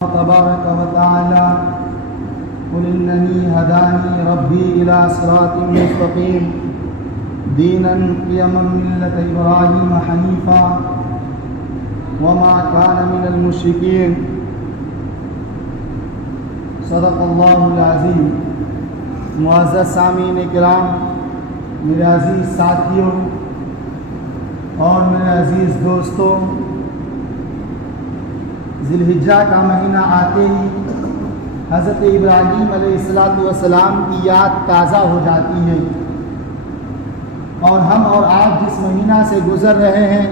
تبارك وتعالى قل إنني هداني ربي إلى صراط مستقيم دينا قيما ملة إبراهيم حنيفا وما كان من المشركين صدق الله العظيم. معزز سامعین کرام، میرے عزیز ساتھیوں اور میرے عزیز دوستوں، ذی الحجہ کا مہینہ آتے ہی حضرت ابراہیم علیہ السلام کی یاد تازہ ہو جاتی ہے، اور ہم اور آپ جس مہینہ سے گزر رہے ہیں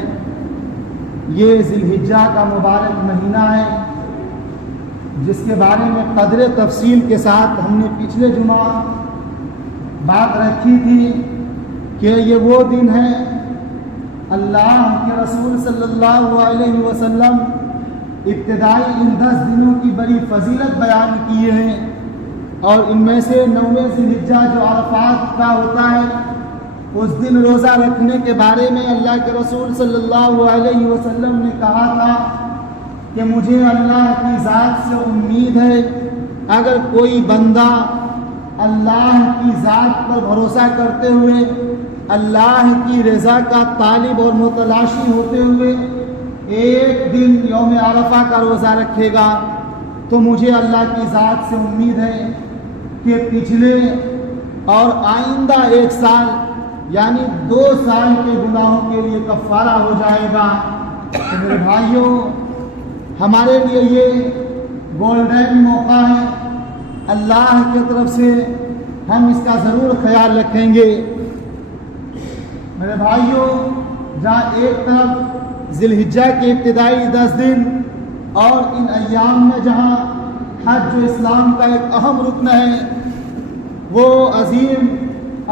یہ ذی الحجہ کا مبارک مہینہ ہے، جس کے بارے میں قدر تفصیل کے ساتھ ہم نے پچھلے جمعہ بات رکھی تھی کہ یہ وہ دن ہے اللہ کے رسول صلی اللہ علیہ وسلم ابتدائی ان 10 دنوں کی بڑی فضیلت بیان کیے ہیں، اور ان میں سے 9ویں ذی الحجہ جو عرفات کا ہوتا ہے اس دن روزہ رکھنے کے بارے میں اللہ کے رسول صلی اللہ علیہ وسلم نے کہا تھا کہ مجھے اللہ کی ذات سے امید ہے، اگر کوئی بندہ اللہ کی ذات پر بھروسہ کرتے ہوئے اللہ کی رضا کا طالب اور متلاشی ہوتے ہوئے ایک دن یوم عرفہ کا روزہ رکھے گا تو مجھے اللہ کی ذات سے امید ہے کہ پچھلے اور آئندہ 1 سال یعنی 2 سال کے گناہوں کے لیے کفارہ ہو جائے گا۔ تو میرے بھائیوں، ہمارے لیے یہ گولڈن موقع ہے، اللہ کی طرف سے ہم اس کا ضرور خیال رکھیں گے۔ میرے بھائیوں، جہاں ایک طرف ذی الحجہ کے ابتدائی 10 دن اور ان ایام میں جہاں حج و اسلام کا ایک اہم رکن ہے، وہ عظیم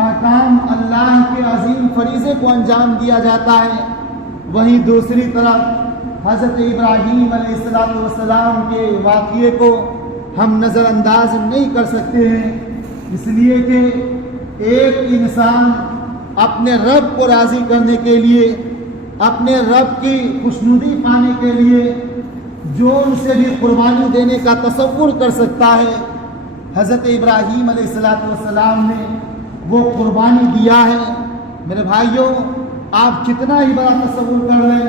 احکام اللہ کے عظیم فریضے کو انجام دیا جاتا ہے، وہیں دوسری طرف حضرت ابراہیم علیہ السلام کے واقعے کو ہم نظر انداز نہیں کر سکتے ہیں، اس لیے کہ ایک انسان اپنے رب کو راضی کرنے کے لیے، اپنے رب کی خوشنودی پانے کے لیے جو ان سے بھی قربانی دینے کا تصور کر سکتا ہے، حضرت ابراہیم علیہ السلام نے وہ قربانی دیا ہے۔ میرے بھائیوں، آپ کتنا ہی بڑا تصور کر لیں،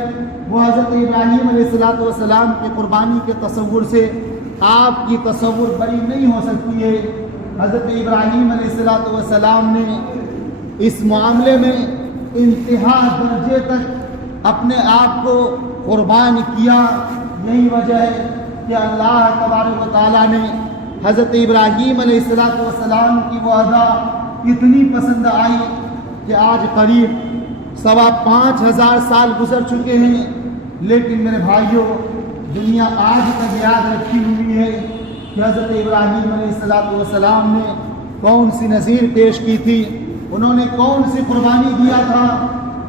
وہ حضرت ابراہیم علیہ السلام کی قربانی کے تصور سے آپ کی تصور بڑی نہیں ہو سکتی ہے۔ حضرت ابراہیم علیہ السلام نے اس معاملے میں انتہا درجے تک اپنے آپ کو قربان کیا۔ یہی وجہ ہے کہ اللہ تبارک و تعالیٰ نے حضرت ابراہیم علیہ السلام کی وہ ادا اتنی پسند آئی کہ آج قریب 5,500 سال گزر چکے ہیں، لیکن میرے بھائیوں، دنیا آج تک یاد رکھی ہوئی ہے کہ حضرت ابراہیم علیہ السلام نے کون سی نذیر پیش کی تھی، انہوں نے کون سی قربانی دیا تھا۔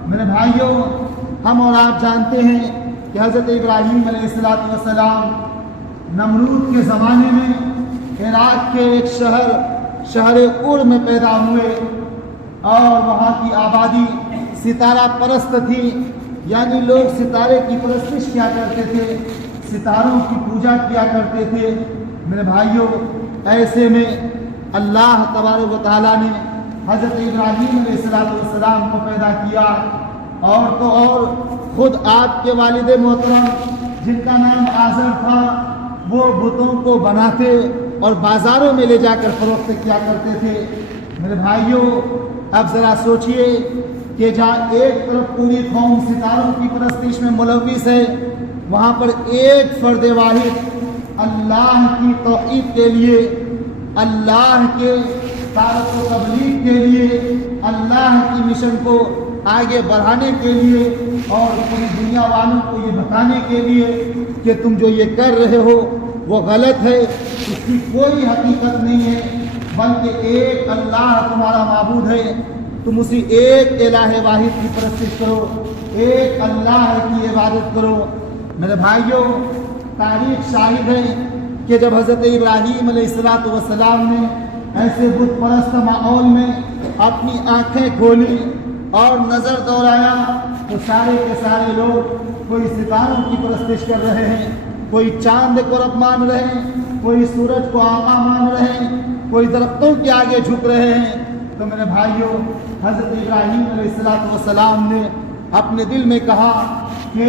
میرے بھائیوں، ہم اور آپ جانتے ہیں کہ حضرت ابراہیم علیہ السلام نمرود کے زمانے میں عراق کے ایک شہر ار میں پیدا ہوئے، اور وہاں کی آبادی ستارہ پرست تھی، یعنی لوگ ستارے کی پرستش کیا کرتے تھے، ستاروں کی پوجا کیا کرتے تھے۔ میرے بھائیوں، ایسے میں اللہ تبارک و تعالیٰ نے حضرت ابراہیم علیہ السلام کو پیدا کیا، اور تو اور خود آپ کے والد محترم جن کا نام آزر تھا، وہ بتوں کو بناتے اور بازاروں میں لے جا کر فروخت کیا کرتے تھے۔ میرے بھائیوں، اب ذرا سوچئے کہ جہاں ایک طرف پوری قوم ستاروں کی پرستش میں ملوث ہے، وہاں پر ایک فرد واحد اللہ کی توحید کے لیے، اللہ کے دعوت و تبلیغ کے لیے، اللہ کی مشن کو آگے بڑھانے کے لیے اور پوری دنیا والوں کو یہ بتانے کے لیے کہ تم جو یہ کر رہے ہو وہ غلط ہے، اس کی کوئی حقیقت نہیں ہے، بلکہ ایک اللہ تمہارا معبود ہے، تم اسی ایک الہ واحد کی پرستش کرو، ایک اللہ کی عبادت کرو۔ میرے بھائیوں، تاریخ شاہد ہے کہ جب حضرت ابراہیم علیہ السلام نے ایسے بت پرست ماحول میں اپنی آنکھیں کھولی اور نظر دوڑایا تو سارے کے سارے لوگ کوئی ستاروں کی پرستش کر رہے ہیں، کوئی چاند کو رب مان رہے ہیں، کوئی سورج کو آقا مان رہے ہیں، کوئی درختوں کے آگے جھک رہے ہیں۔ تو میرے بھائیوں، حضرت ابراہیم علیہ السلام نے اپنے دل میں کہا کہ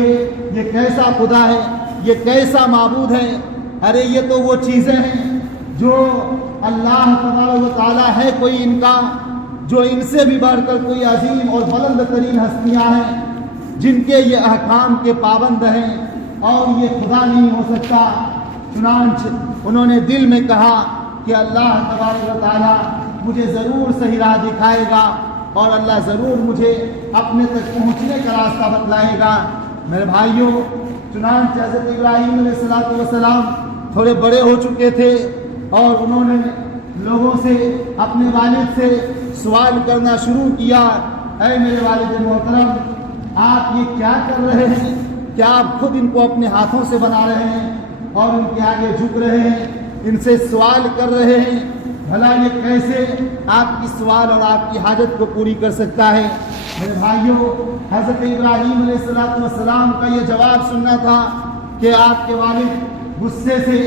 یہ کیسا خدا ہے، یہ کیسا معبود ہے؟ ارے یہ تو وہ چیزیں ہیں جو اللہ تبارک و تعالیٰ ہے کوئی ان کا، جو ان سے بھی بڑھ کر کوئی عظیم اور بلند ترین ہستیاں ہیں، جن کے یہ احکام کے پابند ہیں، اور یہ خدا نہیں ہو سکتا۔ چنانچہ انہوں نے دل میں کہا کہ اللہ تبارک و تعالیٰ مجھے ضرور صحیح راہ دکھائے گا، اور اللہ ضرور مجھے اپنے تک پہنچنے کا راستہ بتلائے گا۔ میرے بھائیوں، چنانچہ حضرت ابراہیم علیہ السلام تھوڑے بڑے ہو چکے تھے، اور انہوں نے لوگوں سے، اپنے والد سے سوال کرنا شروع کیا، اے میرے والد محترم، آپ یہ کیا کر رہے ہیں؟ کیا آپ خود ان کو اپنے ہاتھوں سے بنا رہے ہیں اور ان کے آگے جھک رہے ہیں، ان سے سوال کر رہے ہیں؟ بھلا یہ کیسے آپ کی سوال اور آپ کی حاجت کو پوری کر سکتا ہے؟ میرے بھائیوں، حضرت ابراہیم علیہ السلام کا یہ جواب سننا تھا کہ آپ کے والد غصے سے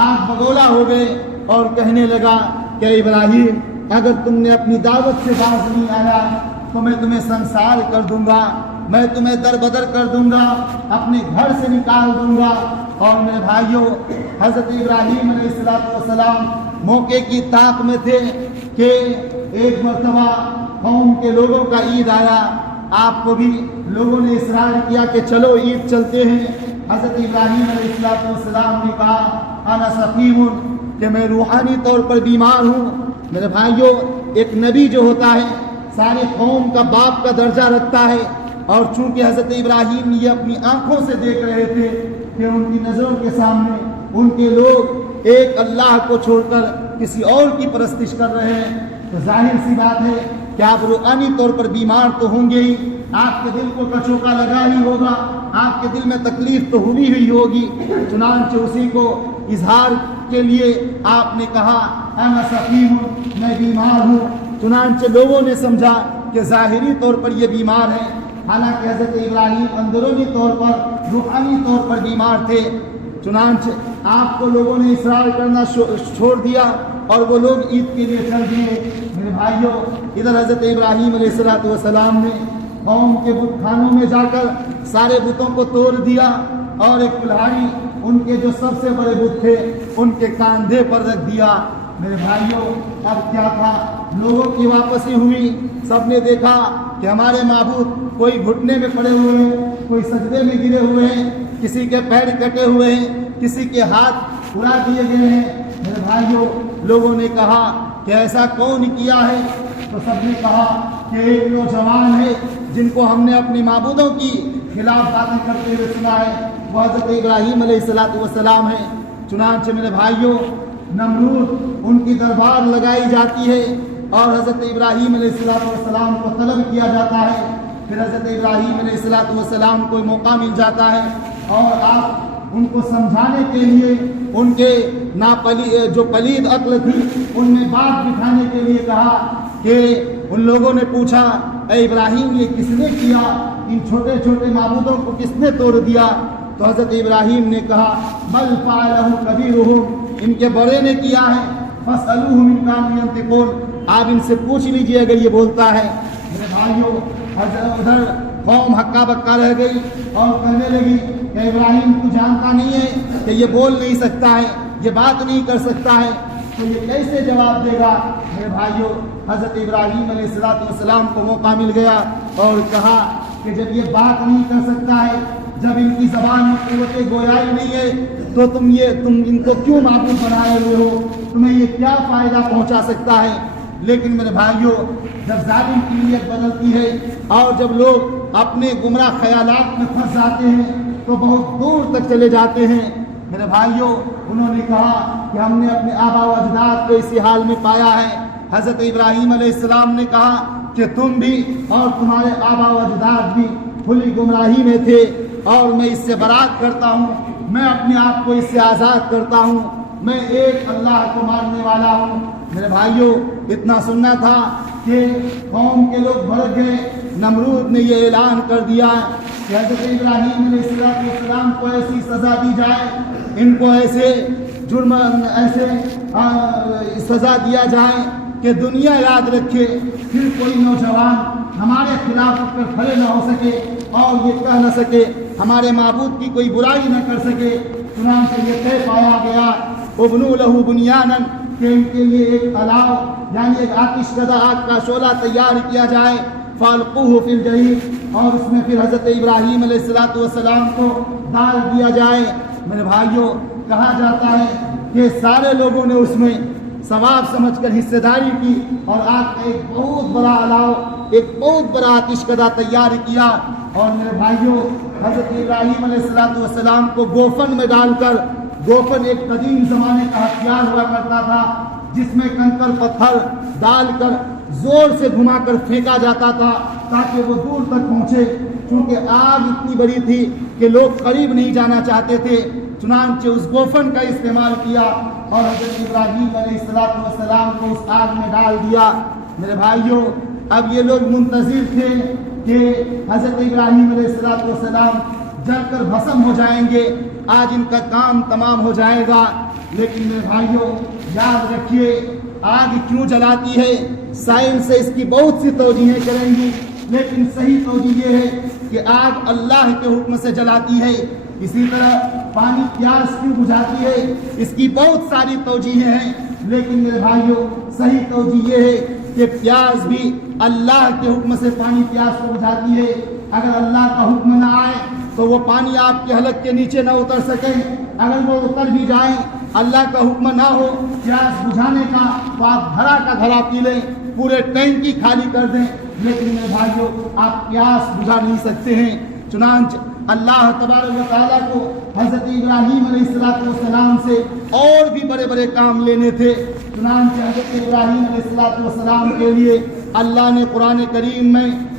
آگ بگولا ہو گئے اور کہنے لگا کہ ابراہیم، اگر تم نے اپنی دعوت سے باز نہیں آیا تو میں تمہیں سنسار کر دوں گا، میں تمہیں در بدر کر دوں گا، اپنے گھر سے نکال دوں گا۔ اور میرے بھائیوں، حضرت ابراہیم علیہ السلام موقع کی طاق میں تھے کہ ایک مرتبہ قوم کے لوگوں کا عید آیا، آپ کو بھی لوگوں نے اصرار کیا کہ چلو عید چلتے ہیں۔ حضرت ابراہیم علیہ السلام نے کہا انا سقیم، کہ میں روحانی طور پر بیمار ہوں۔ میرے بھائیوں، ایک نبی جو ہوتا ہے ساری قوم کا باپ کا درجہ رکھتا ہے، اور چونکہ حضرت ابراہیم یہ اپنی آنکھوں سے دیکھ رہے تھے کہ ان کی نظروں کے سامنے ان کے لوگ ایک اللہ کو چھوڑ کر کسی اور کی پرستش کر رہے ہیں، تو ظاہر سی بات ہے کہ آپ روحانی طور پر بیمار تو ہوں گے ہی، آپ کے دل کو کچوکا لگا ہی ہوگا، آپ کے دل میں تکلیف تو ہوئی ہوگی۔ چنانچہ اسی کو اظہار کے لیے آپ نے کہا انا سقیم، میں بیمار ہوں۔ چنانچہ لوگوں نے سمجھا کہ ظاہری طور پر یہ بیمار ہے، حالانکہ حضرت ابراہیم اندرونی طور پر، روحانی طور پر بیمار تھے۔ چنانچہ آپ کو لوگوں نے اصرار کرنا چھوڑ دیا اور وہ لوگ عید کے لیے چل دیے۔ میرے بھائیوں، ادھر حضرت ابراہیم علیہ السلام نے قوم کے بت خانوں میں جا کر سارے بتوں کو توڑ دیا، اور ایک کلہاڑی ان کے جو سب سے بڑے بت تھے ان کے کاندھے پر رکھ دیا۔ میرے بھائیوں، اب کیا تھا، لوگوں کی واپسی ہوئی، سب نے دیکھا کہ ہمارے معبود کوئی گھٹنے میں پڑے ہوئے ہیں، کوئی سجدے میں گرے ہوئے ہیں، کسی کے پیر کٹے ہوئے ہیں، کسی کے ہاتھ اڑا دیے گئے ہیں۔ میرے بھائیوں، لوگوں نے کہا کہ ایسا کون کیا ہے؟ تو سب نے کہا کہ ایک نوجوان ہے جن کو ہم نے اپنے معبودوں کی خلاف باتیں کرتے ہوئے سنا ہے، وہ حضرت ابراہیم علیہ السلام ہے۔ چنانچہ میرے بھائیوں، نمرود ان کی دربار لگائی جاتی ہے اور حضرت ابراہیم علیہ السلام کو طلب کیا جاتا ہے۔ پھر حضرت ابراہیم علیہ السلام کو موقع مل جاتا ہے، اور آپ ان کو سمجھانے کے لیے ان کے جو پلید عقل تھی ان میں بات بٹھانے کے لیے کہا کہ ان لوگوں نے پوچھا اے ابراہیم، یہ کس نے کیا؟ ان چھوٹے چھوٹے معبودوں کو کس نے توڑ دیا؟ تو حضرت ابراہیم نے کہا بل فعلہ کبیرہم، ان کے بڑے نے کیا ہے، فاسألوہم ان کانوا ینطقون، آپ ان سے پوچھ لیجئے اگر یہ بولتا ہے۔ میرے بھائیوں، ادھر قوم ہکا بکا رہ گئی اور کہنے لگی کہ ابراہیم تو جانتا نہیں ہے کہ یہ بول نہیں سکتا ہے، یہ بات نہیں کر سکتا ہے، تو یہ کیسے جواب دے گا؟ میرے بھائیوں، حضرت ابراہیم علیہ السلام کو موقع مل گیا اور کہا کہ جب یہ بات نہیں کر سکتا ہے، جب ان کی زبان میں قوت گویائی نہیں ہے، تو تم ان کو کیوں معبود بنائے ہوئے ہو؟ تمہیں یہ کیا فائدہ پہنچا سکتا ہے؟ لیکن میرے بھائیوں، جب ظالم کی نیت بدلتی ہے اور جب لوگ اپنے گمراہ خیالات میں پھنس جاتے ہیں تو بہت دور تک چلے جاتے ہیں۔ میرے بھائیوں، انہوں نے کہا کہ ہم نے اپنے آبا و اجداد کو اسی حال میں پایا ہے۔ حضرت ابراہیم علیہ السلام نے کہا کہ تم بھی اور تمہارے آبا و اجداد بھی کھلی گمراہی میں تھے، اور میں اس سے برات کرتا ہوں، میں اپنے آپ کو اس سے آزاد کرتا ہوں، میں ایک اللہ کو ماننے والا ہوں۔ میرے بھائیوں، اتنا سننا تھا کہ قوم کے لوگ بھڑک گئے۔ نمرود نے یہ اعلان کر دیا کہ حضرت ابراہیم علیہ السلام کو ایسی سزا دی جائے، ان کو ایسے جرم ایسے سزا دیا جائے کہ دنیا یاد رکھے، پھر کوئی نوجوان ہمارے خلاف اٹھ کر کھڑے نہ ہو سکے اور یہ کہہ نہ سکے، ہمارے معبود کی کوئی برائی نہ کر سکے۔ چنانچہ یہ طے پایا گیا ابنوا لہ بنیانا کہ ان کے لیے ایک تالاب یعنی ایک آتش زدہ آگ کا شعلہ تیار کیا جائے، فالقوہ فی الجحیم، اور اس میں پھر حضرت ابراہیم علیہ السلام کو ڈال دیا جائے۔ میرے بھائیوں، کہا جاتا ہے کہ سارے لوگوں نے اس میں ثواب سمجھ کر حصے داری کی اور آگ کا ایک بہت بڑا الاؤ، ایک بہت بڑا آتش کدہ تیار کیا۔ اور میرے بھائیوں، حضرت ابراہیم علیہ السلام کو گوفن میں ڈال کر، گوفن ایک قدیم زمانے کا ہتھیار ہوا کرتا تھا جس میں کنکر پتھر ڈال کر زور سے گھما کر پھینکا جاتا تھا تاکہ وہ دور تک پہنچے، چونکہ آگ اتنی بڑی تھی کہ لوگ قریب نہیں جانا چاہتے تھے۔ چنانچہ اس گوفن کا استعمال کیا اور حضرت ابراہیم علیہ السلام کو اس آگ میں ڈال دیا۔ میرے بھائیوں، اب یہ لوگ منتظر تھے کہ حضرت ابراہیم علیہ السلام جل کر بھسم ہو جائیں گے، آج ان کا کام تمام ہو جائے گا۔ لیکن میرے بھائیوں، یاد رکھیے آگ کیوں جلاتی ہے، سائنس سے اس کی بہت سی توجیہیں کریں گی، لیکن صحیح توجہ یہ ہے کہ آگ اللہ کے حکم سے جلاتی ہے۔ اسی طرح پانی پیاس کیوں بجھاتی ہے، اس کی بہت ساری توجیہیں ہیں، لیکن میرے بھائیوں صحیح توجہ یہ ہے کہ پیاس بھی اللہ کے حکم سے پانی پیاس کو بجھاتی ہے۔ اگر اللہ کا حکم نہ آئے تو وہ پانی آپ کے حلق کے نیچے نہ اتر سکے، اگر وہ اتر بھی جائیں، اللہ کا حکم نہ ہو پیاس بجھانے کا، تو آپ گھڑا کا گھڑا پی لیں، پورے ٹینکی خالی کر دیں، لیکن میرے بھائیوں آپ پیاس بجھا نہیں سکتے ہیں۔ چنانچہ اللہ تبارک و تعالیٰ کو حضرت ابراہیم علیہ السلام سے اور بھی بڑے بڑے کام لینے تھے۔ چنانچہ حضرت ابراہیم علیہ السلام کے لیے اللہ نے قرآن کریم میں